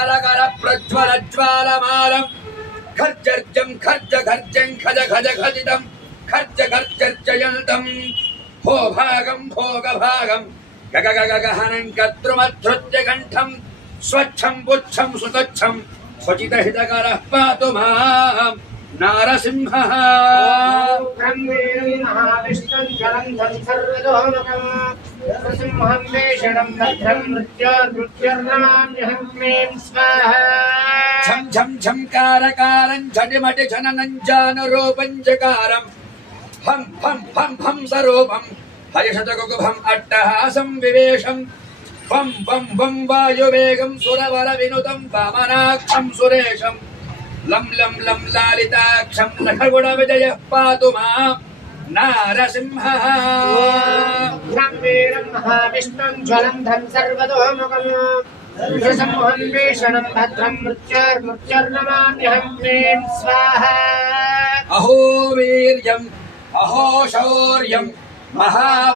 కలకల ప్రజ్వల జ్వాలమాలం ఖర్జర్జం ఖర్జ ఖర్జం ఖజ ఖజ ఖజితం ఖర్జ ఖర్జర్జయంతం భో భాగం భోగ భాగం గగ గగ గహనం కద్రుమధృత్య కంఠం స్వచ్ఛం పుచ్చం సుతచ్చం స్వచిత హితకరః పాతు మాం నారసింహః. మహావిష్ణుం జలంధం సర్వతోముఖం నరసింహం వేషణం భద్రం మృత్యోర్నమామ్యహం క్లీం స్వాహా. ఝం ఝం ఝంకారకారం ఝటిమటి ఝననం జానురూపం జకారం హం హం హం హం సరూపం హరిషతగుభం అట్టహాసం వివేశం వం వం వం వాయువేగం సురవర వినుతం వామనాక్షం సురేశం లం లం లం లాలితాక్షం లఖగుణ విజయః పాతు మాం నారసింహః. వీరం మహావిష్ణుం జ్వలంధం సర్వతోముఖం నృసింహం వేషణం భద్రం మృత్యోర్నమామ్యహం క్లీం స్వాహా. అహో వీర్యం అహో శౌర్యం మహా